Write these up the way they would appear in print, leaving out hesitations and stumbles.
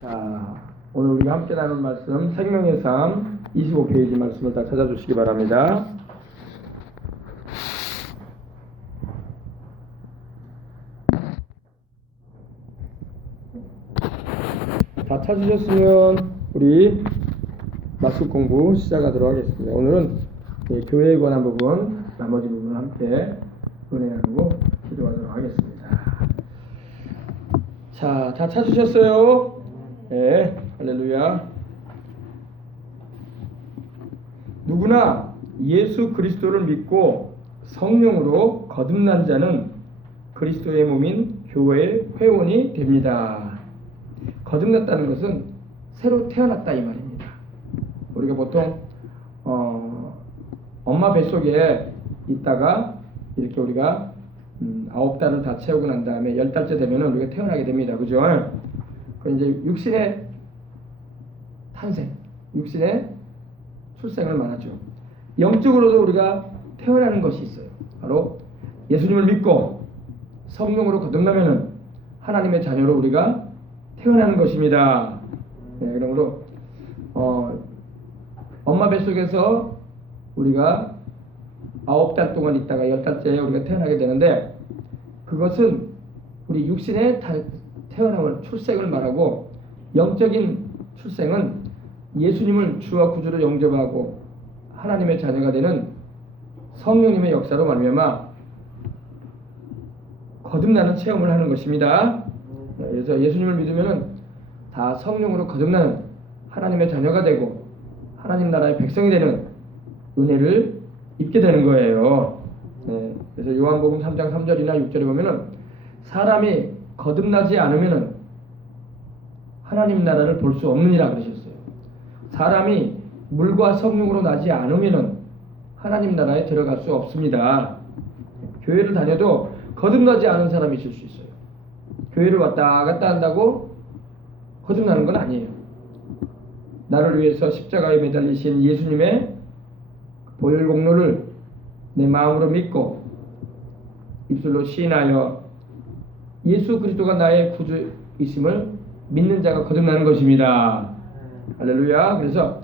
자, 오늘 우리가 함께 나눌 말씀 생명의 삶 25페이지 말씀을 다 찾아주시기 바랍니다. 다 찾으셨으면 우리 말씀 공부 시작하도록 하겠습니다. 오늘은 교회에 관한 부분, 나머지 부분을 함께 은혜 나누고 기도하도록 하겠습니다. 자, 다 찾으셨어요? 네, 할렐루야. 누구나 예수 그리스도를 믿고 성령으로 거듭난 자는 그리스도의 몸인 교회의 회원이 됩니다. 거듭났다는 것은 새로 태어났다 이 말입니다. 우리가 보통 엄마 뱃속에 있다가 이렇게 우리가 9달을 다 채우고 난 다음에 10달째 되면 우리가 태어나게 됩니다. 그죠? 그 이제 육신의 탄생, 육신의 출생을 말하죠. 영적으로도 우리가 태어나는 것이 있어요. 바로 예수님을 믿고 성령으로 거듭나면은 하나님의 자녀로 우리가 태어나는 것입니다. 네, 그러므로 엄마 뱃속에서 우리가 9달 동안 있다가 10달째에 우리가 태어나게 되는데, 그것은 우리 육신의 태어남을, 출생을 말하고, 영적인 출생은 예수님을 주와 구주로 영접하고 하나님의 자녀가 되는 성령님의 역사로 말미암아 거듭나는 체험을 하는 것입니다. 그래서 예수님을 믿으면은 다 성령으로 거듭나는 하나님의 자녀가 되고 하나님 나라의 백성이 되는 은혜를 입게 되는 거예요. 네, 그래서 요한복음 3장 3절이나 6절에 보면은 사람이 거듭나지 않으면은 하나님 나라를 볼 수 없느니라 그러셨어요. 사람이 물과 성령으로 나지 않으면은 하나님 나라에 들어갈 수 없습니다. 교회를 다녀도 거듭나지 않은 사람이 있을 수 있어요. 교회를 왔다 갔다 한다고 거듭나는 건 아니에요. 나를 위해서 십자가에 매달리신 예수님의 보혈 공로를 내 마음으로 믿고 입술로 시인하여 예수 그리스도가 나의 구주이심을 믿는 자가 거듭나는 것입니다. 할렐루야. 그래서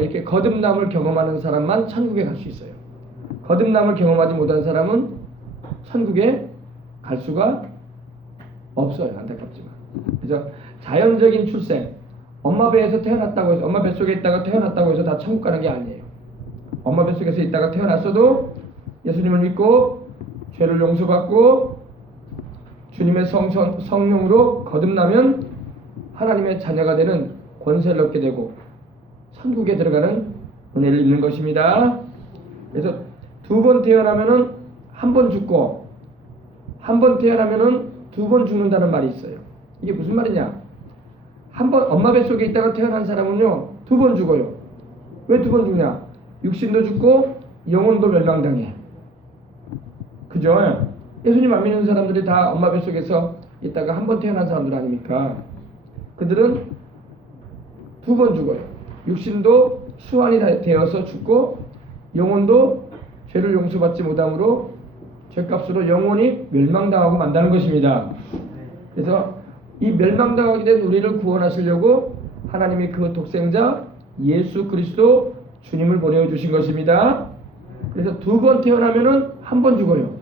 이렇게 거듭남을 경험하는 사람만 천국에 갈 수 있어요. 거듭남을 경험하지 못한 사람은 천국에 갈 수가 없어요. 안타깝지만. 그래서 자연적인 출생, 엄마 배에서 태어났다고 해서, 엄마 뱃속에 있다가 태어났다고 해서 다 천국 가는 게 아니에요. 엄마 뱃속에서 있다가 태어났어도 예수님을 믿고 죄를 용서받고 주님의 성령으로 거듭나면 하나님의 자녀가 되는 권세를 얻게 되고 천국에 들어가는 은혜를 입는 것입니다. 그래서 두 번 태어나면은 한 번 죽고 한 번 태어나면은 두 번 죽는다는 말이 있어요. 이게 무슨 말이냐? 한 번 엄마 뱃속에 있다가 태어난 사람은요 두 번 죽어요. 왜 두 번 죽냐? 육신도 죽고 영혼도 멸망당해. 그죠? 예수님 안 믿는 사람들이 다 엄마 뱃속에서 있다가 한 번 태어난 사람들 아닙니까? 그들은 두 번 죽어요. 육신도 수환이 되어서 죽고 영혼도 죄를 용서받지 못함으로 죄값으로 영혼이 멸망당하고 만다는 것입니다. 그래서 이 멸망당하게 된 우리를 구원하시려고 하나님이 그 독생자 예수 그리스도 주님을 보내주신 것입니다. 그래서 두 번 태어나면은 한 번 죽어요.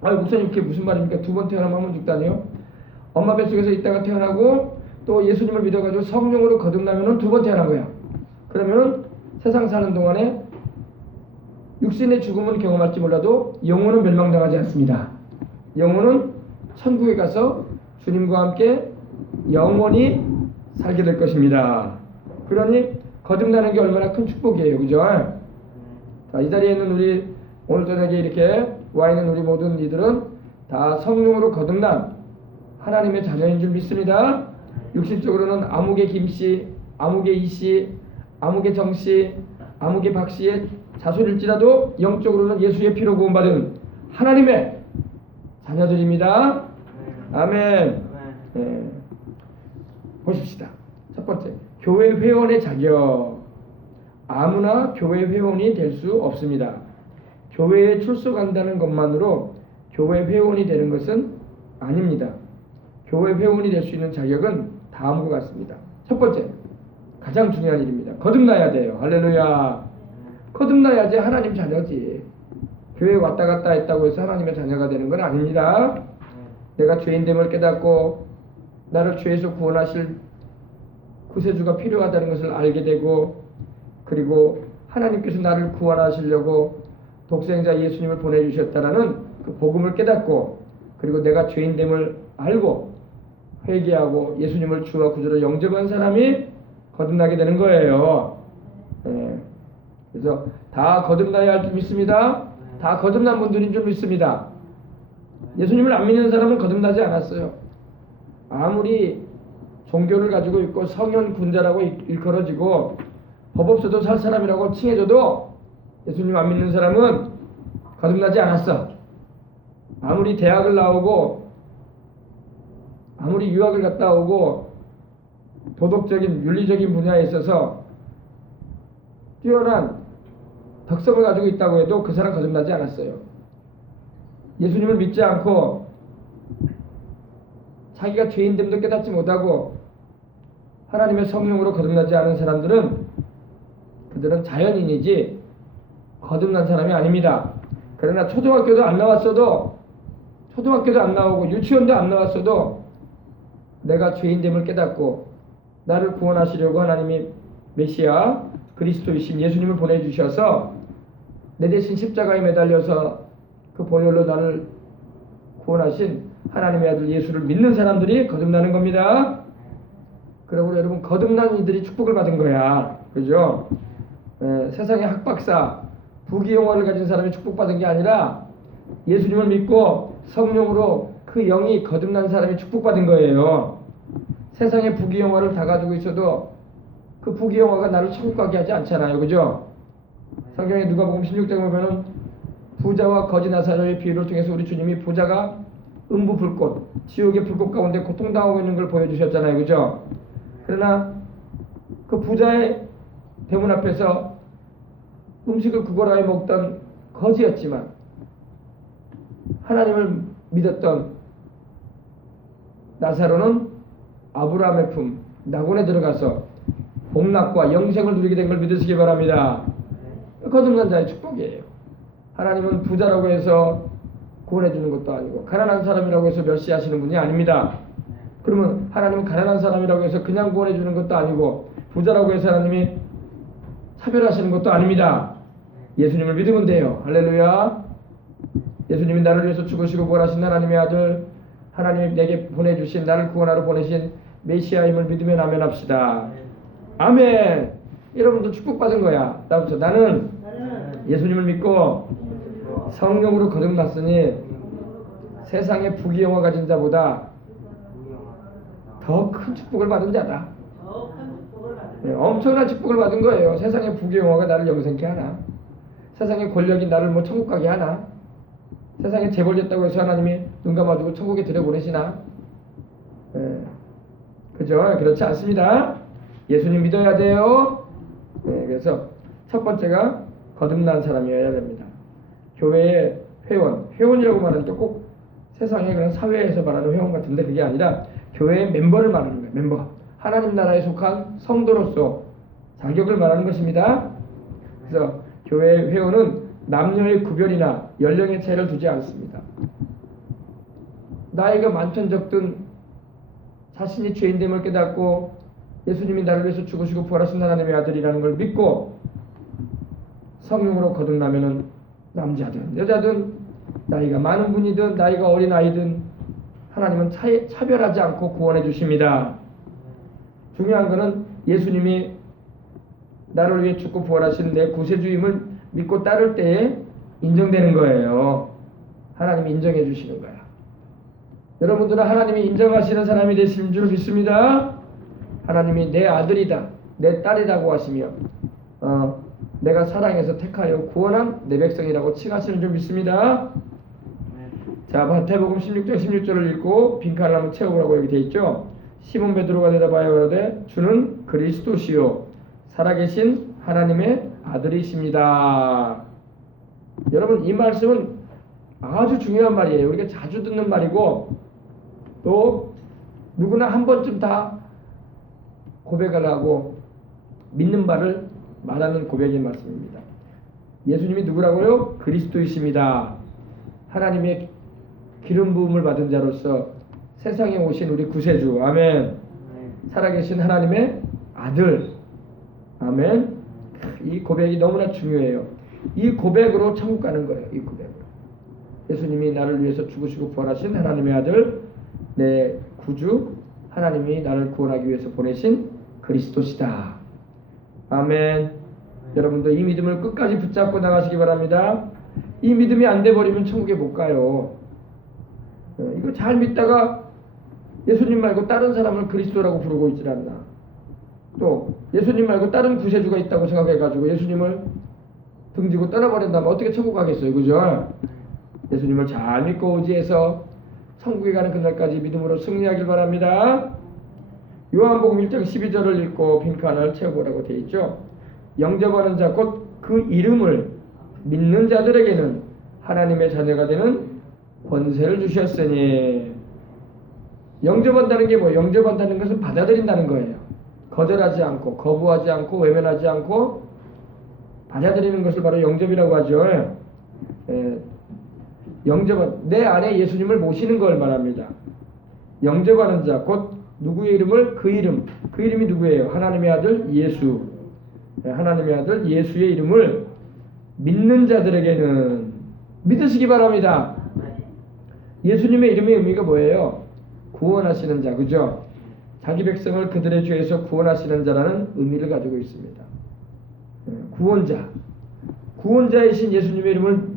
목사님 그게 무슨 말입니까? 두 번 태어나면 한 번 죽다니요? 엄마 뱃속에서 있다가 태어나고 또 예수님을 믿어가지고 성령으로 거듭나면은 두 번 태어난 거야. 그러면은 세상 사는 동안에 육신의 죽음은 경험할지 몰라도 영혼은 멸망당하지 않습니다. 영혼은 천국에 가서 주님과 함께 영원히 살게 될 것입니다. 그러니 거듭나는 게 얼마나 큰 축복이에요. 그죠? 자, 이 자리에 있는 우리 오늘 저녁에 이렇게 와 있는 우리 모든 이들은 다 성령으로 거듭난 하나님의 자녀인 줄 믿습니다. 육신적으로는 아무개 김씨, 아무개 이씨, 아무개 정씨, 아무개 박씨의 자손일지라도 영적으로는 예수의 피로 구원받은 하나님의 자녀들입니다. 아멘. 네. 보십시다. 첫 번째, 교회 회원의 자격. 아무나 교회 회원이 될 수 없습니다. 교회에 출석한다는 것만으로 교회 회원이 되는 것은 아닙니다. 교회 회원이 될 수 있는 자격은 다음과 같습니다. 첫 번째, 가장 중요한 일입니다. 거듭나야 돼요. 할렐루야. 거듭나야지 하나님 자녀지. 교회 왔다 갔다 했다고 해서 하나님의 자녀가 되는 건 아닙니다. 내가 죄인됨을 깨닫고 나를 죄에서 구원하실 구세주가 필요하다는 것을 알게 되고, 그리고 하나님께서 나를 구원하시려고 독생자 예수님을 보내주셨다라는 그 복음을 깨닫고, 그리고 내가 죄인됨을 알고 회개하고 예수님을 주와 구주로 영접한 사람이 거듭나게 되는 거예요. 그래서 다 거듭나야 할 줄 믿습니다. 다 거듭난 분들인 줄 믿습니다. 예수님을 안 믿는 사람은 거듭나지 않았어요. 아무리 종교를 가지고 있고 성현 군자라고 일컬어지고 법 없어도 살 사람이라고 칭해져도 예수님 안 믿는 사람은 거듭나지 않았어. 아무리 대학을 나오고 아무리 유학을 갔다 오고 도덕적인 윤리적인 분야에 있어서 뛰어난 덕성을 가지고 있다고 해도 그 사람 거듭나지 않았어요. 예수님을 믿지 않고 자기가 죄인됨도 깨닫지 못하고 하나님의 성령으로 거듭나지 않은 사람들은 그들은 자연인이지 거듭난 사람이 아닙니다. 그러나 초등학교도 안 나왔어도, 초등학교도 안 나오고 유치원도 안 나왔어도 내가 죄인됨을 깨닫고 나를 구원하시려고 하나님이 메시아 그리스도이신 예수님을 보내주셔서 내 대신 십자가에 매달려서 그 보혈로 나를 구원하신 하나님의 아들 예수를 믿는 사람들이 거듭나는 겁니다. 그러므로 여러분, 거듭난 이들이 축복을 받은 거야. 그죠? 세상의 학박사, 부귀영화를 가진 사람이 축복받은 게 아니라 예수님을 믿고 성령으로 그 영이 거듭난 사람이 축복받은 거예요. 세상의 부귀영화를 다 가지고 있어도 그 부귀영화가 나를 천국 가게 하지 않잖아요. 그죠? 성경에 누가복음 16장에 보면은 부자와 거지 나사로의 비유를 통해서 우리 주님이 부자가 음부 불꽃, 지옥의 불꽃 가운데 고통당하고 있는 걸 보여주셨잖아요. 그죠? 그러나 그 부자의 대문 앞에서 음식을 구걸하여 먹던 거지였지만 하나님을 믿었던 나사로는 아브라함의 품 낙원에 들어가서 복락과 영생을 누리게 된 걸 믿으시기 바랍니다. 거듭난 자의 축복이에요. 하나님은 부자라고 해서 구원해 주는 것도 아니고 가난한 사람이라고 해서 멸시하시는 분이 아닙니다. 그러면 하나님은 가난한 사람이라고 해서 그냥 구원해 주는 것도 아니고 부자라고 해서 하나님이 차별하시는 것도 아닙니다. 예수님을 믿으면 돼요. 할렐루야. 예수님이 나를 위해서 죽으시고 부활하신 하나님의 아들, 하나님이 내게 보내주신, 나를 구원하러 보내신 메시아임을 믿으면 아멘 합시다. 아멘. 여러분도 축복받은 거야. 나는 예수님을 믿고 성령으로 거듭났으니 세상의 부귀영화 가진 자보다 더 큰 축복을 받은 자다. 엄청난 축복을 받은 거예요. 세상의 부귀영화가 나를 영생케 하나? 세상의 권력이 나를 뭐 천국 가게 하나? 세상에 재벌졌다고 해서 하나님이 눈 감아주고 천국에 들여보내시나? 그죠? 그렇지 않습니다. 예수님 믿어야 돼요. 그래서 첫 번째가 거듭난 사람이어야 됩니다. 교회의 회원이라고 말하는 게 꼭 세상의 그런 사회에서 말하는 회원 같은데 그게 아니라 교회의 멤버를 말하는 거예요. 멤버. 하나님 나라에 속한 성도로서 자격을 말하는 것입니다. 그래서 교회의 회원은 남녀의 구별이나 연령의 차이를 두지 않습니다. 나이가 많든 적든 자신이 죄인됨을 깨닫고 예수님이 나를 위해서 죽으시고 부활하신 하나님의 아들이라는 걸 믿고 성령으로 거듭나면은 남자든 여자든 나이가 많은 분이든 나이가 어린 아이든 하나님은 차별하지 않고 구원해 주십니다. 중요한 것은 예수님이 나를 위해 죽고 부활하신 내 구세주임을 믿고 따를 때에 인정되는 거예요. 하나님이 인정해 주시는 거야. 여러분들은 하나님이 인정하시는 사람이 되신 줄 믿습니다. 하나님이 내 아들이다, 내 딸이라고 하시며 내가 사랑해서 택하여 구원한 내 백성이라고 칭하시는 줄 믿습니다. 자, 마태복음 16장 16절을 읽고 빈칸을 한번 채워보라고 여기 돼 있죠. 시몬 베드로가 대답하여 가로되 주는 그리스도시요 살아계신 하나님의 아들이십니다. 여러분, 이 말씀은 아주 중요한 말이에요. 우리가 자주 듣는 말이고 또 누구나 한 번쯤 다 고백을 하고 믿는 바를 말하는 고백인 말씀입니다. 예수님이 누구라고요? 그리스도이십니다. 하나님의 기름 부음을 받은 자로서 세상에 오신 우리 구세주. 아멘. 살아계신 하나님의 아들. 아멘. 이 고백이 너무나 중요해요. 이 고백으로 천국 가는 거예요. 이 고백으로. 예수님이 나를 위해서 죽으시고 부활하신 하나님의 아들, 내 구주, 하나님이 나를 구원하기 위해서 보내신 그리스도시다. 아멘. 여러분도 이 믿음을 끝까지 붙잡고 나가시기 바랍니다. 이 믿음이 안 돼버리면 천국에 못 가요. 이거 잘 믿다가 예수님 말고 다른 사람을 그리스도라고 부르고 있질 않나. 또 예수님 말고 다른 구세주가 있다고 생각해가지고 예수님을 등지고 떠나버린다면 어떻게 천국 가겠어요. 그죠? 예수님을 잘 믿고 의지해서 천국에 가는 그날까지 믿음으로 승리하길 바랍니다. 요한복음 1장 12절을 읽고 빈칸을 채워보라고 되어 있죠. 영접하는 자 곧 그 이름을 믿는 자들에게는 하나님의 자녀가 되는 권세를 주셨으니. 영접한다는 게 뭐예요? 영접한다는 것은 받아들인다는 거예요. 거절하지 않고 거부하지 않고 외면하지 않고 받아들이는 것을 바로 영접이라고 하죠. 영접은 내 안에 예수님을 모시는 걸 말합니다. 영접하는 자 곧 누구의 이름을 그 이름이 누구예요? 하나님의 아들 예수. 하나님의 아들 예수의 이름을 믿는 자들에게는 믿으시기 바랍니다. 예수님의 이름의 의미가 뭐예요? 구원하시는 자. 그죠? 자기 백성을 그들의 죄에서 구원하시는 자라는 의미를 가지고 있습니다. 구원자. 구원자이신 예수님의 이름을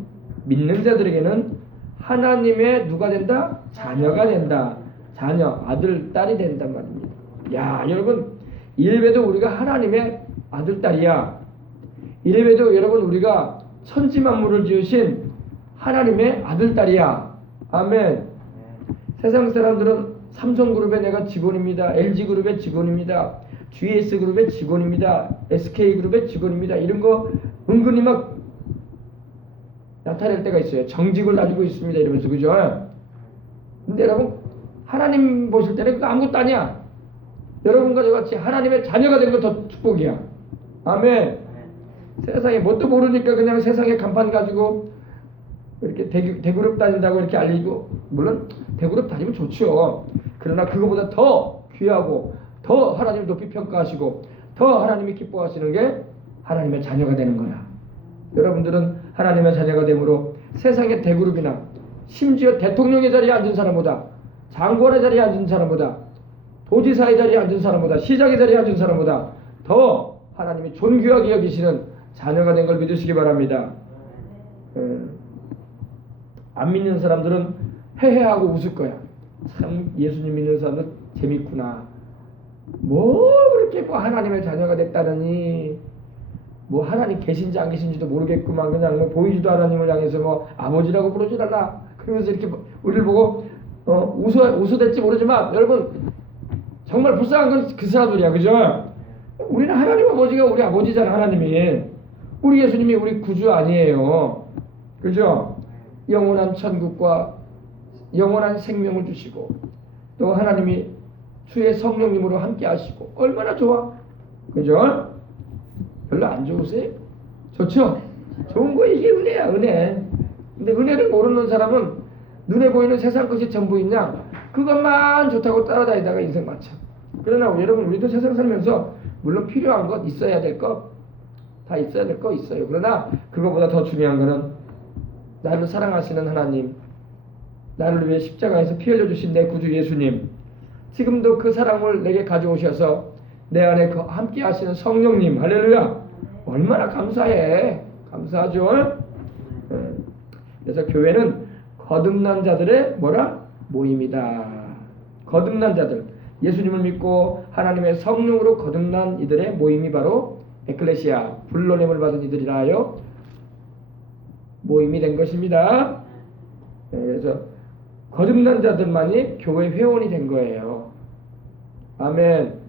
믿는 자들에게는 하나님의 누가 된다? 자녀가 된다. 자녀, 아들, 딸이 된단 말입니다. 야, 여러분, 이래봬도 우리가 하나님의 아들, 딸이야. 이래봬도 여러분 우리가 천지만물을 지으신 하나님의 아들, 딸이야. 아멘. 세상 사람들은 삼성그룹의 내가 직원입니다. LG그룹의 직원입니다. GS그룹의 직원입니다. SK그룹의 직원입니다. 이런 거 은근히 막 나타낼 때가 있어요. 정직을 가지고 있습니다. 이러면서. 그죠? 근데 여러분 하나님 보실 때는 그거 아무것도 아니야. 여러분과 저같이 하나님의 자녀가 된 건 더 축복이야. 아멘. 세상에 뭣도 모르니까 그냥 세상에 간판 가지고 이렇게 대그룹 다닌다고 이렇게 알리고, 물론 대그룹 다니면 좋죠. 그러나 그거보다 더 귀하고 더 하나님 높이 평가하시고 더 하나님이 기뻐하시는 게 하나님의 자녀가 되는 거야. 여러분들은 하나님의 자녀가 되므로 세상의 대그룹이나 심지어 대통령의 자리에 앉은 사람보다, 장관의 자리에 앉은 사람보다, 도지사의 자리에 앉은 사람보다, 시장의 자리에 앉은 사람보다 더 하나님이 존귀하게 여기시는 자녀가 된 걸 믿으시기 바랍니다. 안 믿는 사람들은 해해하고 웃을 거야. 참 예수님 믿는 사람들 재밌구나. 뭐 그렇게 뭐 하나님의 자녀가 됐다느니, 뭐 하나님 계신지 안 계신지도 모르겠구만. 그냥 뭐 보이지도 하나님을 향해서 뭐 아버지라고 부르질 않아. 그러면서 이렇게 우리를 보고 웃어댈지 모르지만 여러분 정말 불쌍한 건 그 사람들이야. 그죠? 우리는 하나님 아버지가 우리 아버지잖아. 하나님이 우리 예수님이 우리 구주 아니에요. 그죠? 영원한 천국과 영원한 생명을 주시고 또 하나님이 주의 성령님으로 함께 하시고 얼마나 좋아. 그죠? 별로 안 좋으세요? 좋죠? 좋은 거 이게 은혜야. 은혜. 근데 은혜를 모르는 사람은 눈에 보이는 세상 것이 전부있냐 그것만 좋다고 따라다니다가 인생 마쳐. 그러나 여러분 우리도 세상 살면서 물론 필요한 것, 있어야 될 것 다 있어야 될 거 있어요. 그러나 그것보다 더 중요한 거는 나를 사랑하시는 하나님, 나를 위해 십자가에서 피 흘려주신 내 구주 예수님, 지금도 그 사랑을 내게 가져오셔서 내 안에 그 함께 하시는 성령님, 할렐루야. 얼마나 감사해. 감사하죠. 그래서 교회는 거듭난 자들의 뭐라? 모임이다. 거듭난 자들, 예수님을 믿고 하나님의 성령으로 거듭난 이들의 모임이 바로 에클레시아, 불러냄을 받은 이들이라 하여 모임이 된 것입니다. 그래서 거듭난 자들만이 교회 회원이 된 거예요. 아멘.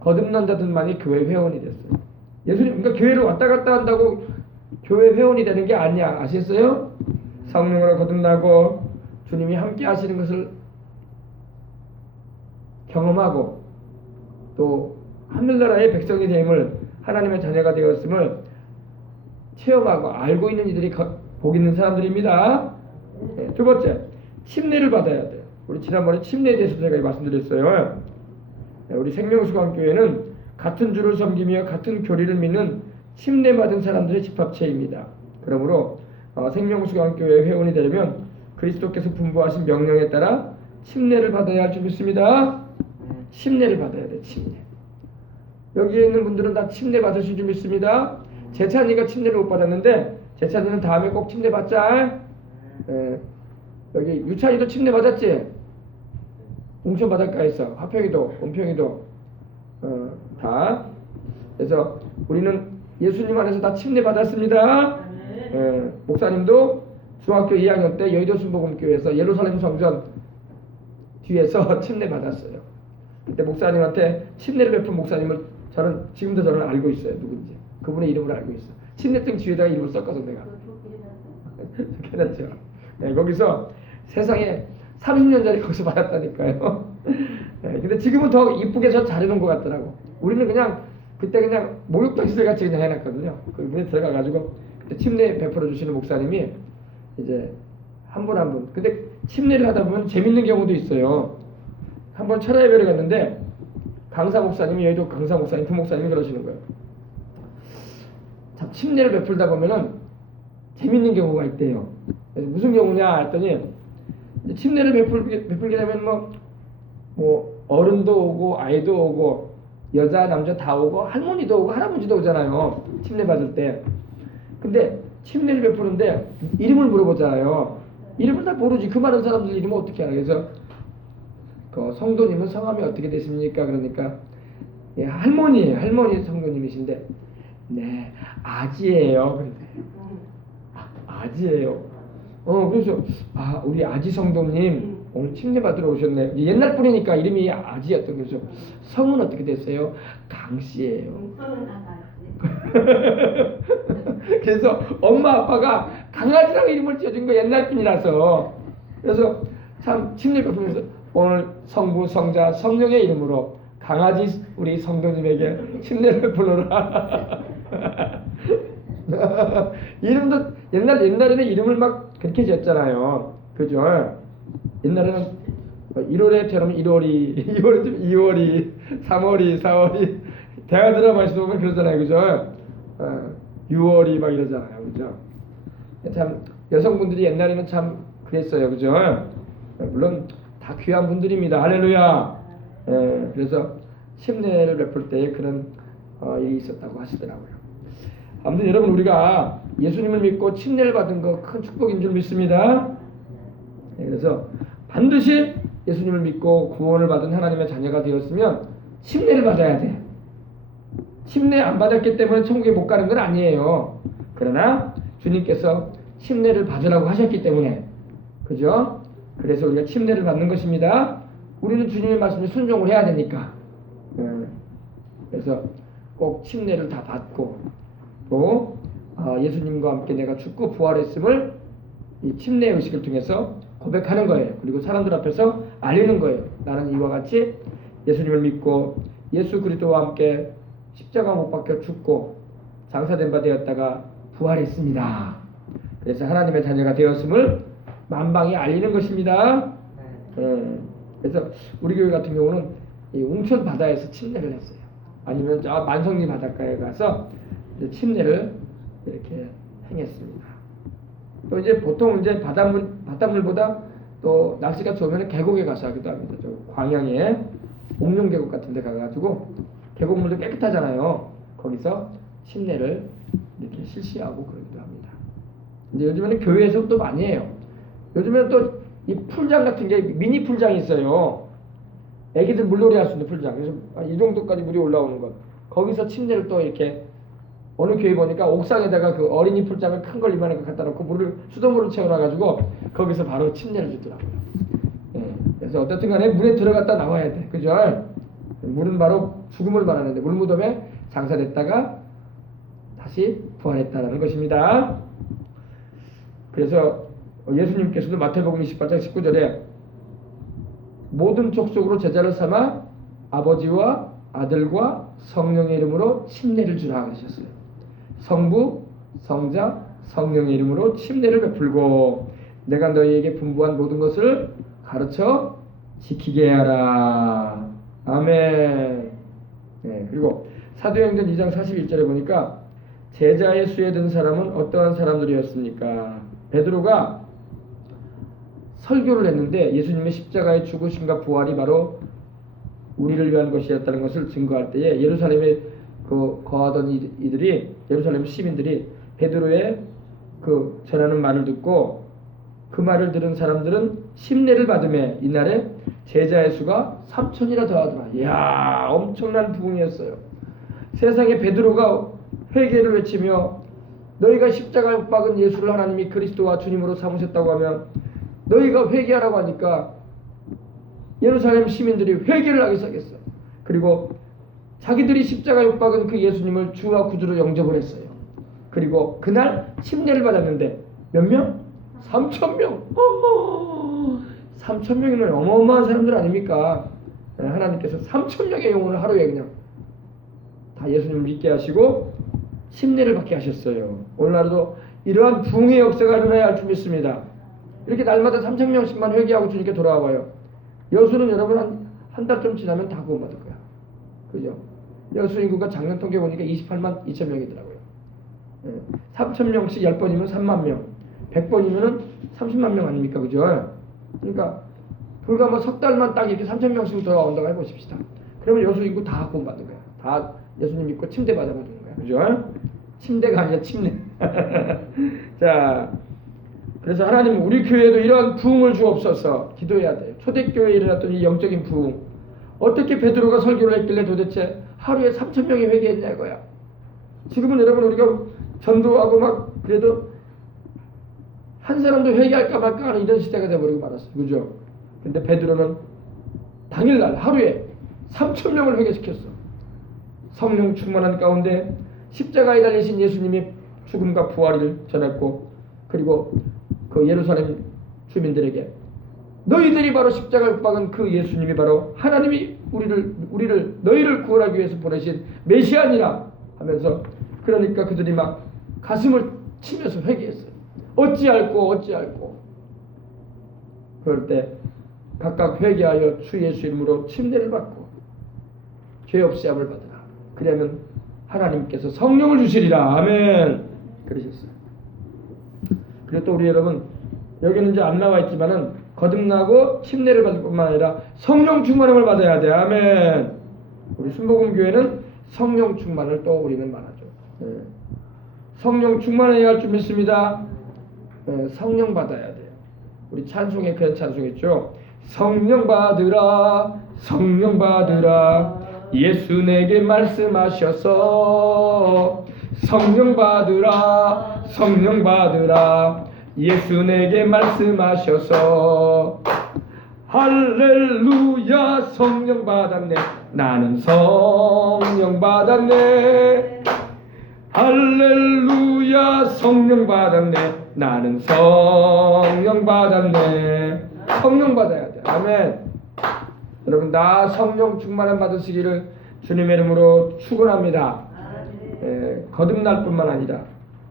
거듭난 자들만이 교회 회원이 됐어요. 예수님, 그러니까 교회를 왔다 갔다 한다고 교회 회원이 되는 게 아니야. 아시겠어요? 성령으로 거듭나고 주님이 함께 하시는 것을 경험하고 또 하늘나라의 백성이 됨을, 하나님의 자녀가 되었음을 체험하고 알고 있는 이들이 복 있는 사람들입니다. 네, 두 번째, 침례를 받아야 돼요. 우리 지난번에 침례에 대해서 제가 말씀드렸어요. 네, 우리 생명수강교회는 같은 주를 섬기며 같은 교리를 믿는 침례받은 사람들의 집합체입니다. 그러므로 생명수강교회 회원이 되려면 그리스도께서 분부하신 명령에 따라 침례를 받아야 할 줄 믿습니다. 침례를 받아야 돼. 침례. 여기에 있는 분들은 다 침례 받으실 줄 믿습니다. 재찬이가 침례를 못 받았는데 재찬이는 다음에 꼭 침례 받자. 여기 유찬이도 침례 받았지? 웅천 바닷가에서 화평이도 은평이도 다. 그래서 우리는 예수님 안에서 다 침례 받았습니다. 목사님도 중학교 2학년 때 여의도 순복음교회에서 예루살렘 성전 뒤에서 침례 받았어요. 그때 목사님한테 침례를 베푼 목사님을 지금도 저는 알고 있어요. 누군지. 그분의 이름을 알고 있어. 침례증 뒤에다가 이름을 섞어서 내가 해놨죠. 네, 거기서 세상에 30년짜리 거기서 받았다니까요. 네, 근데 지금은 더 이쁘게 저 잘해놓은 것 같더라고. 우리는 그냥 그때 그냥 목욕탕 시설 같이 그냥 해놨거든요. 그 문에 들어가가지고 그때 침례 베풀어 주시는 목사님이 이제 한 분 한 분. 근데 침례를 하다 보면 재밌는 경우도 있어요. 한번 철야예배를 갔는데 강사 목사님이, 여의도 강사 목사님, 부목사님이 그러시는 거예요. 참 침례를 베풀다 보면은 재밌는 경우가 있대요. 그래서 무슨 경우냐 했더니 침례를 베풀게 되면 뭐 어른도 오고 아이도 오고 여자 남자 다 오고 할머니도 오고 할아버지도 오잖아요. 침례 받을 때. 근데 침례를 베푸는데 이름을 물어보잖아요. 이름을 다 모르지. 그 많은 사람들 이름을 어떻게 알아. 그래서 그 성도님은 성함이 어떻게 되십니까? 그러니까 예, 할머니예요. 할머니 성도님이신데 네 아지예요. 그런데 아지예요. 그래서 우리 아지 성도님 오늘 침례 받으러 오셨네. 옛날 분이니까 이름이 아지였던 거죠. 성은 어떻게 됐어요? 강씨예요. 그래서 엄마 아빠가 강아지라고 이름을 지어준 거 옛날 분이라서. 그래서 참 침례 베푸면서 오늘 성부 성자 성령의 이름으로 강아지 우리 성도님에게 침례를 베풀어라. 이름도 옛날에는 이름을 막 그렇게 지었잖아요. 그죠? 옛날에는 1월에 태어나면 1월이, 2월에 되면 2월이, 3월이, 4월이 대화 드라마에서 보면 그러잖아요. 그죠? 6월이 막 이러잖아요. 그죠? 참 여성분들이 옛날에는 참 그랬어요. 그죠? 물론 다 귀한 분들입니다. 할렐루야. 그래서 침례를 베풀 때에 그런 일이 있었다고 하시더라고요. 아무튼 여러분, 우리가 예수님을 믿고 침례를 받은 거 큰 축복인 줄 믿습니다. 그래서 반드시 예수님을 믿고 구원을 받은 하나님의 자녀가 되었으면 침례를 받아야 돼. 침례 안 받았기 때문에 천국에 못 가는 건 아니에요. 그러나 주님께서 침례를 받으라고 하셨기 때문에, 그죠? 그래서 우리가 침례를 받는 것입니다. 우리는 주님의 말씀에 순종을 해야 되니까. 그래서 꼭 침례를 다 받고 또 예수님과 함께 내가 죽고 부활했음을 이 침례 의식을 통해서 고백하는 거예요. 그리고 사람들 앞에서 알리는 거예요. 나는 이와 같이 예수님을 믿고 예수 그리스도와 함께 십자가 못 박혀 죽고 장사된 바 되었다가 부활했습니다. 그래서 하나님의 자녀가 되었음을 만방에 알리는 것입니다. 그래서 우리 교회 같은 경우는 이 웅천 바다에서 침례를 했어요. 아니면 저 만성리 바닷가에 가서 이제 침례를 이렇게 행했습니다. 또 이제 보통 이제 바닷물보다 또 날씨가 좋으면 계곡에 가서 하기도 합니다. 저 광양에 옥룡 계곡 같은 데 가가지고 계곡물도 깨끗하잖아요. 거기서 침례를 이렇게 실시하고 그러기도 합니다. 이제 요즘에는 교회에서 또 많이 해요. 요즘에는 또 이 풀장 같은 게 미니 풀장이 있어요. 애기들 물놀이 할 수 있는 풀장. 그래서 이 정도까지 물이 올라오는 것. 거기서 침례를 또 이렇게 어느 교회 보니까 옥상에다가 그 어린이 풀장을 큰 걸 이만한 거 갖다 놓고 수돗물을 채워놔가지고 거기서 바로 침례를 주더라고요. 그래서 어떻든 간에 물에 들어갔다 나와야 돼. 그죠? 물은 바로 죽음을 말하는데 물무덤에 장사됐다가 다시 부활했다라는 것입니다. 그래서 예수님께서도 마태복음 28장 19절에 모든 족속으로 제자를 삼아 아버지와 아들과 성령의 이름으로 침례를 주라 하셨어요. 성부, 성자, 성령의 이름으로 침례를 베풀고 내가 너희에게 분부한 모든 것을 가르쳐 지키게 하라. 아멘. 네, 그리고 사도행전 2장 41절에 보니까 제자의 수에 든 사람은 어떠한 사람들이었습니까? 베드로가 설교를 했는데 예수님의 십자가의 죽으심과 부활이 바로 우리를 위한 것이었다는 것을 증거할 때에 예루살렘에 거하던 이들이, 예루살렘 시민들이 베드로의 그 전하는 말을 듣고 그 말을 들은 사람들은 침례를 받음에 이날에 제자의 수가 3,000이나 더하더라. 이야, 엄청난 부흥이었어요. 세상에 베드로가 회개를 외치며 너희가 십자가에 못 박은 예수를 하나님이 그리스도와 주님으로 삼으셨다고 하면 너희가 회개하라고 하니까 예루살렘 시민들이 회개를 하기 시작했어요. 그리고 자기들이 십자가에 못 박은 그 예수님을 주와 구주로 영접을 했어요. 그리고 그날 침례를 받았는데 몇 명? 3,000명. 3,000명이면 어마어마한 사람들 아닙니까? 하나님께서 3,000명의 영혼을 하루에 그냥 다 예수님을 믿게 하시고 침례를 받게 하셨어요. 오늘날도 이러한 부흥의 역사가 일어나야 할 줄 믿습니다. 이렇게 날마다 3,000명씩만 회개하고 주님께 돌아와요. 여수는 여러분 한 달쯤 지나면 다 구원받을 거야. 그죠? 여수 인구가 작년 통계 보니까 28만 2천 명이더라고요. 3,000명씩 10번이면 3만 명, 100번이면 30만 명 아닙니까? 그죠? 그러니까 불과 뭐 석 달만 딱 이렇게 3,000명씩 돌아온다고 해보십시다. 그러면 여수 인구 다 구원받는 거야. 다 예수님 믿고 침대 받아보는 거야. 그죠? 침대가 아니라 침례. 자, 그래서 하나님 우리 교회에도 이러한 부흥을 주옵소서 기도해야 돼요. 초대교회에 일어났던 이 영적인 부흥. 어떻게 베드로가 설교를 했길래 도대체 하루에 3,000명이 회개했냐 이거야. 지금은 여러분 우리가 전도하고 막 그래도 한 사람도 회개할까 말까 하는 이런 시대가 돼버리고 말았어요. 그죠? 근데 베드로는 당일날 하루에 3,000명을 회개시켰어. 성령 충만한 가운데 십자가에 달리신 예수님이 죽음과 부활을 전했고, 그리고 그 예루살렘 주민들에게 너희들이 바로 십자가에 못 박은 그 예수님이 바로 하나님이 너희를 구원하기 위해서 보내신 메시아니라 하면서, 그러니까 그들이 막 가슴을 치면서 회개했어요. 어찌할꼬. 그럴 때 각각 회개하여 주 예수 이름으로 침례를 받고 죄 없이 함을 받으라. 그러면 하나님께서 성령을 주시리라. 아멘. 그러셨어요. 그리고 또 우리 여러분, 여기는 이제 안 나와 있지만은 거듭나고 침례를 받을 뿐만 아니라 성령 충만함을 받아야 돼. 아멘. 우리 순복음 교회는 성령 충만을 또 우리는 말하죠. 성령 충만해야 할 줄 믿습니다. 성령 받아야 돼요. 우리 찬송에 그런 찬송했죠. 성령 받으라, 성령 받으라, 예수 내게 말씀하셔서. 성령 받으라, 성령 받으라, 예수 내게 말씀하셔서. 할렐루야, 성령 받았네, 나는 성령 받았네. 할렐루야, 성령 받았네, 나는 성령 받았네. 성령 받아야 돼. 아멘. 여러분 다 성령 충만함 받으시기를 주님의 이름으로 축원합니다. 거듭날 뿐만 아니라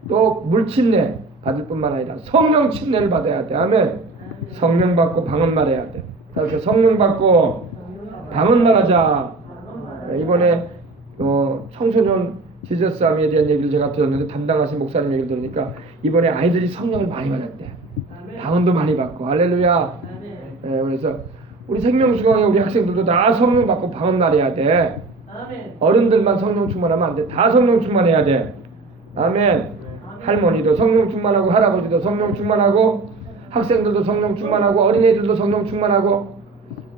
또 물침례 받을 뿐만 아니라 성령 침례를 받아야 돼. 아멘. 성령 받고 방언 말해야 돼. 그래서 성령 받고 방언 말하자. 이번에 청소년 지저스아미에 대한 얘기를 제가 들었는데, 담당하신 목사님 얘기를 들으니까 이번에 아이들이 성령을 많이 받았대. 방언도 많이 받고. 할렐루야. 그래서 우리 생명수강에 우리 학생들도 다 성령 받고 방언 말해야 돼. 어른들만 성령 충만하면 안 돼. 다 성령 충만해야 돼. 아멘. 할머니도 성령 충만하고, 할아버지도 성령 충만하고, 학생들도 성령 충만하고, 어린애들도 성령 충만하고.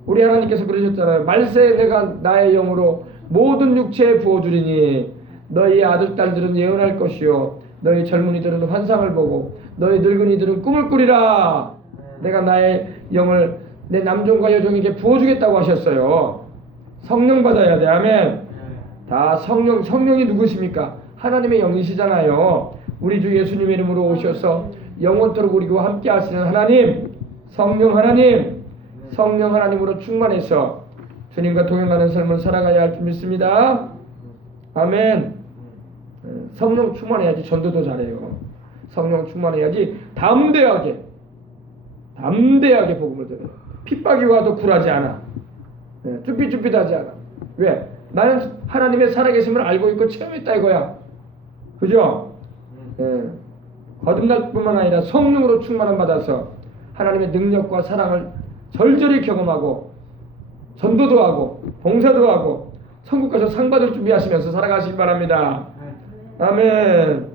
우리 하나님께서 그러셨잖아요. 말세에 내가 나의 영으로 모든 육체에 부어주리니 너희 아들 딸들은 예언할 것이요, 너희 젊은이들은 환상을 보고, 너희 늙은이들은 꿈을 꾸리라. 내가 나의 영을 내 남종과 여종에게 부어주겠다고 하셨어요. 성령 받아야 돼. 아멘. 다 성령이 누구십니까? 하나님의 영이시잖아요. 우리 주 예수님의 이름으로 오셔서 영원토록 우리와 함께 하시는 하나님, 성령 하나님으로 충만해서 주님과 동행하는 삶을 살아가야 할 줄 믿습니다. 아멘. 성령 충만해야지 전도도 잘해요. 성령 충만해야지 담대하게 복음을 전해요. 핍박이 와도 굴하지 않아. 쭈삣쭈삣하지 않아. 왜? 나는 하나님의 살아계심을 알고 있고 체험했다 이거야. 그죠? 거듭날 뿐만 아니라 성령으로 충만함 받아서 하나님의 능력과 사랑을 절절히 경험하고 전도도 하고 봉사도 하고 천국 가서 상 받을 준비하시면서 살아가시기 바랍니다. 아멘.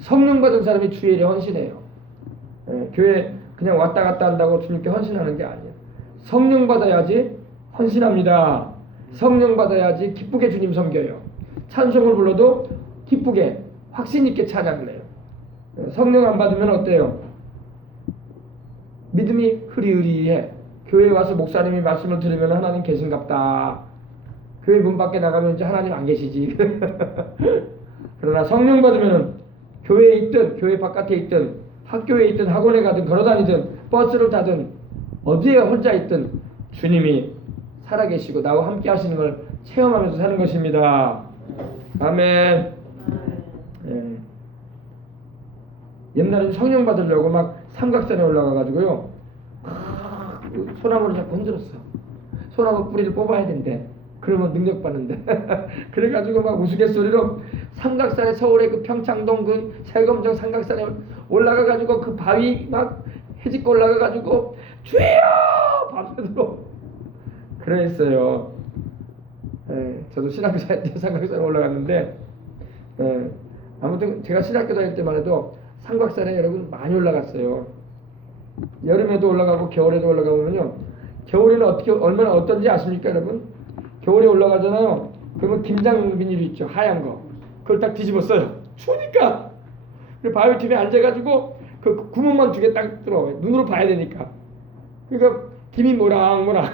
성령 받은 사람이 주의 일에 헌신해요. 교회 그냥 왔다 갔다 한다고 주님께 헌신하는 게 아니에요. 성령 받아야지 헌신합니다. 성령 받아야지 기쁘게 주님 섬겨요. 찬송을 불러도 기쁘게 확신 있게 찬양을 해요. 성령 안 받으면 어때요? 믿음이 흐리흐리해. 교회에 와서 목사님이 말씀을 들으면 하나님 계신갑다. 교회 문 밖에 나가면 이제 하나님 안 계시지. 그러나 성령 받으면은 교회에 있든 교회 바깥에 있든 학교에 있든 학원에 가든 걸어다니든 버스를 타든 어디에 혼자 있든 주님이 살아계시고 나와 함께 하시는 걸 체험하면서 사는 것입니다. 아멘. 옛날에는 성령 받으려고 막 삼각산에 올라가가지고요 소나무를 자꾸 흔들었어. 소나무 뿌리를 뽑아야 된대. 그러면 능력 받는데. 그래가지고 막 우스갯소리로 삼각산에 서울의 그 평창동 그 세검정 삼각산에 올라가가지고 그 바위 막 해집고 올라가가지고 주여 밤새도록 그랬어요. 저도 신학교 다닐 때 삼각산에 올라갔는데 아무튼 제가 신학교 다닐 때만 해도 삼각산에 여러분 많이 올라갔어요. 여름에도 올라가고 겨울에도 올라가 보면요. 겨울에는 어떻게 얼마나 어떤지 아십니까, 여러분? 겨울에 올라가잖아요. 그러면 김장 비닐 있죠, 하얀 거. 그걸 딱 뒤집었어요. 추우니까. 그 바위 틈에 앉아가지고 그 구멍만 2개 딱 뚫어. 눈으로 봐야 되니까. 그러니까 김이 모락모락.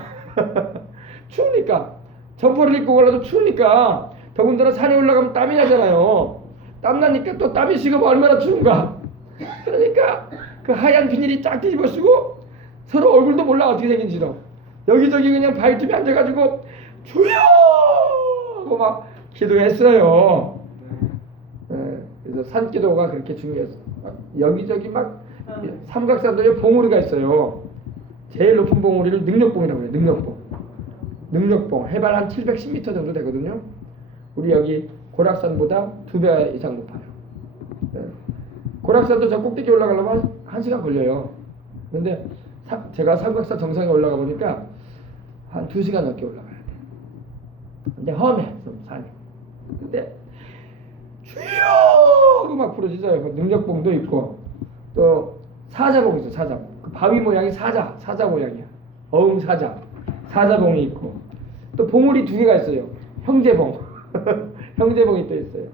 추우니까. 점퍼를 입고 올라도 추우니까. 더군다나 산에 올라가면 땀이 나잖아요. 땀 나니까 또 땀이 식으면 얼마나 추운가. 그러니까 그 하얀 비닐이 딱 뒤집어 쓰고 서로 얼굴도 몰라 어떻게 생긴지도. 여기저기 그냥 바위 틈에 앉아가지고 주여 하고 막 기도했어요. 그래서 산기도가 그렇게 중요했어. 여기저기 막 삼각산도에 봉우리가 있어요. 제일 높은 봉우리를 능력봉이라고 해요. 능력봉 해발 한 710m 정도 되거든요. 우리 여기 고락산보다 2배 이상 높아요. 고락산도 저 꼭대기 올라가려면 1시간 걸려요. 근데 제가 삼각산 정상에 올라가 보니까 한 2시간 넘게 올라가야 돼. 근데 험해 좀 산이. 근데 주여 하고 막 부르짖어요. 그 능력봉도 있고 또 사자봉 있어. 사자봉. 그 바위 모양이 사자 모양이야. 사자봉이 있고 또 봉우리 2개가 있어요. 형제봉. 형제봉이 또 있어요.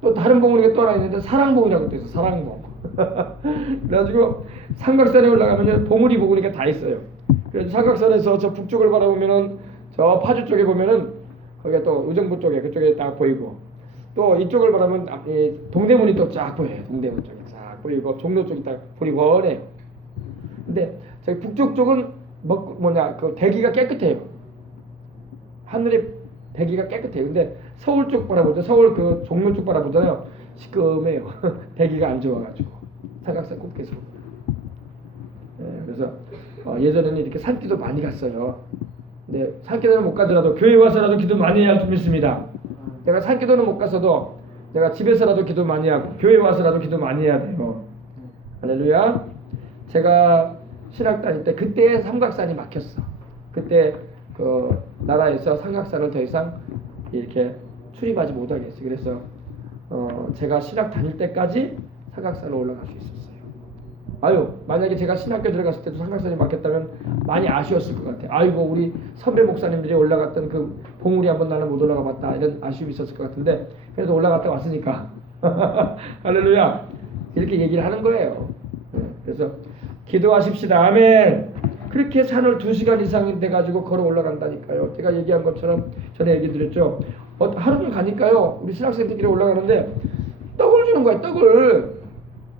또 다른 봉우리가 또 하나 있는데 사랑봉이라고 또 있어. 사랑봉. 그래가지고 삼각산에 올라가면 봉우리 봉우리가 다 있어요. 그래서 삼각산에서 저 북쪽을 바라보면은 저 파주 쪽에 보면은 거기가 또 의정부 쪽에 그쪽에 딱 보이고 또 이쪽을 바라보면 동대문이 또 쫙 보여요. 동대문 쪽에 쫙 보이고 종로 쪽이 딱 보이고 원해. 근데 저기 북쪽 쪽은 그 대기가 깨끗해요. 하늘이 대기가 깨끗해요. 근데 서울 쪽 바라보죠. 서울 그 종로 쪽 바라보잖아요. 시꺼매요. 대기가 안 좋아가지고 삼각산 꼭대기로. 그래서 예전에는 이렇게 산기도 많이 갔어요. 근데 산기도는 못 가더라도 교회 와서라도 기도 많이 해야 할 줄 믿습니다. 내가 산기도는 못 갔어도 내가 집에서라도 기도 많이 하고 교회 와서라도 기도 많이 해야 돼요. 할렐루야. 제가 신학 다닐 때 그때 삼각산이 막혔어. 그때 그 나라에서 삼각산을 더 이상 이렇게 출입하지 못하게 했어요. 그래서 제가 신학 다닐 때까지 삼각산을 올라갈 수 있었어요. 만약에 제가 신학교 들어갔을 때도 삼각산이 막혔다면 많이 아쉬웠을 것 같아요. 아이고 우리 선배 목사님들이 올라갔던 그 봉우리 한번 나는 못 올라가 봤다 이런 아쉬움이 있었을 것 같은데 그래도 올라갔다 왔으니까 할렐루야 이렇게 얘기를 하는 거예요. 그래서 기도하십시다. 아멘. 그렇게 산을 2시간 이상 돼가지고 걸어 올라간다니까요. 제가 얘기한 것처럼 전에 얘기 드렸죠. 하루는 가니까요. 우리 신학생들끼리 올라가는데 떡을 주는 거야. 떡을.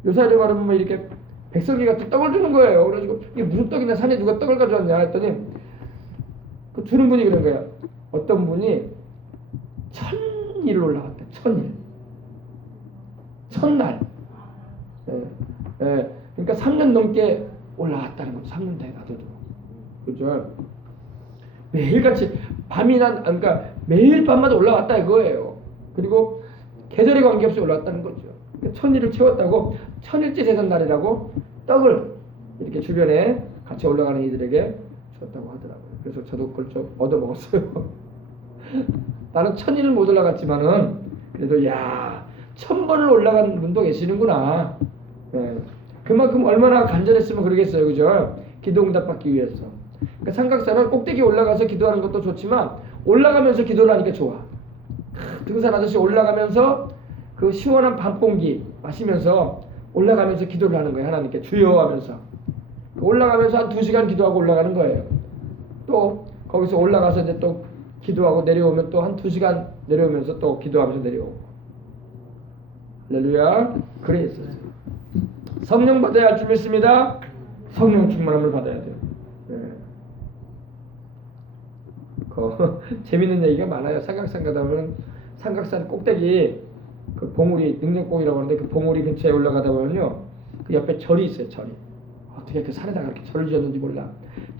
요사이를 말하면 이렇게 백설기 같은 떡을 주는 거예요. 그래가지고 이게 무슨 떡이냐 산에 누가 떡을 가져왔냐 했더니 그 주는 분이 그런 거야. 어떤 분이 1000일 올라갔대. 1000일. 1000날. 그러니까 3년 넘게 올라갔다는 거죠. 3년 돼가지고. 그죠? 매일같이 밤이나 그러니까 매일 밤마다 올라갔다 이거예요. 그리고 계절에 관계없이 올라갔다는 거죠. 그러니까 1000일을 채웠다고 1000일째 되던 날이라고 떡을 이렇게 주변에 같이 올라가는 이들에게 줬다고 하더라고요. 그래서 저도 그걸 좀 얻어 먹었어요. 나는 1000일을 못 올라갔지만은 그래도 야 1000번을 올라간 분도 계시는구나. 그만큼 얼마나 간절했으면 그러겠어요. 그죠? 기도 응답받기 위해서. 그러니까 삼각산은 꼭대기 올라가서 기도하는 것도 좋지만 올라가면서 기도를 하니까 좋아. 등산 아저씨 올라가면서 그 시원한 밤공기 마시면서 올라가면서 기도를 하는 거예요. 하나님께 주여 하면서. 올라가면서 한 2시간 기도하고 올라가는 거예요. 또 거기서 올라가서 이제 또 기도하고 내려오면 또 한 2시간 내려오면서 또 기도하면서 내려오고. 할렐루야. 그랬었어요. 성령 받아야 할 줄 믿습니다. 성령 충만함을 받아야 돼요. 재밌는 얘기가 많아요. 삼각산 가다 보면 삼각산 꼭대기 그 봉우리 능력봉이라고 하는데 그 봉우리 근처에 올라가다 보면요 그 옆에 절이 있어요. 절이 어떻게 그 산에다가 그렇게 절을 지었는지 몰라.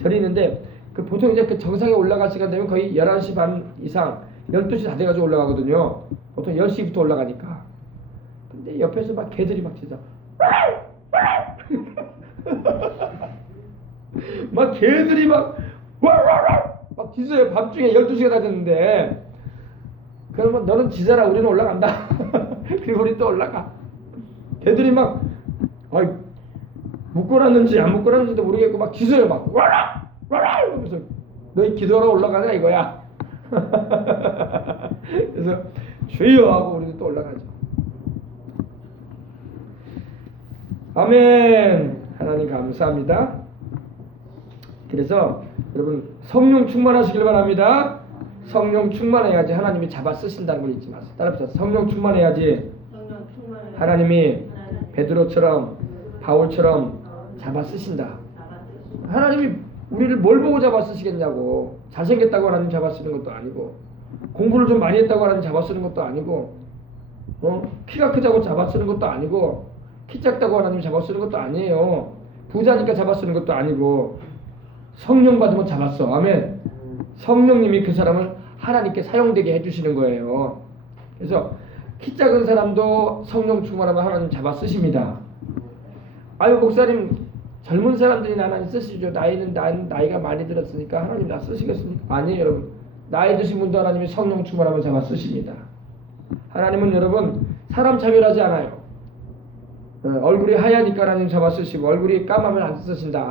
절이 있는데 그 보통 이제 그 정상에 올라갈 시간 되면 거의 11시 반 이상 12시 다 돼가지고 올라가거든요. 보통 10시부터 올라가니까. 근데 옆에서 막 개들이 막 짖어. 막 개들이 막 짖어요. 밤중에 12시가 다 됐는데. 그러면 너는 짖어라. 우리는 올라간다. 그리고 우리 또 올라가. 개들이 막 묶어놨는지 안 묶어놨는지도 모르겠고 막 짖어요. 막 그래서 너희 기도하러 올라가냐 이거야. 그래서 주여 하고 우리도 또 올라가죠. 아멘. 하나님 감사합니다. 그래서 여러분 성령 충만하시길 바랍니다. 성령 충만해야지 하나님이 잡아 쓰신다는 걸 잊지 마세요. 따라합시다. 성령 충만해야지 하나님이 베드로처럼 바울처럼 잡아 쓰신다. 하나님이 우리를 뭘 보고 잡아 쓰시겠냐고. 잘생겼다고 하나님 잡아 쓰는 것도 아니고 공부를 좀 많이 했다고 하나님 잡아 쓰는 것도 아니고 키가 크다고 잡아 쓰는 것도 아니고 키 작다고 하나님 잡아 쓰는 것도 아니에요. 부자니까 잡아 쓰는 것도 아니고 성령 받으면 잡았어. 아멘. 성령님이 그 사람을 하나님께 사용되게 해주시는 거예요. 그래서 키 작은 사람도 성령 충만하면 하나님 잡아 쓰십니다. 아유 목사님 젊은 사람들이 하나님 쓰시죠. 나이가 많이 들었으니까 하나님 나 쓰시겠습니까? 아니에요 여러분. 나이 드신 분도 하나님이 성령 충만하면 잡아 쓰십니다. 하나님은 여러분 사람 차별하지 않아요. 얼굴이 하얘니까 하나님 잡아 쓰시고 얼굴이 까마면 안 쓰신다.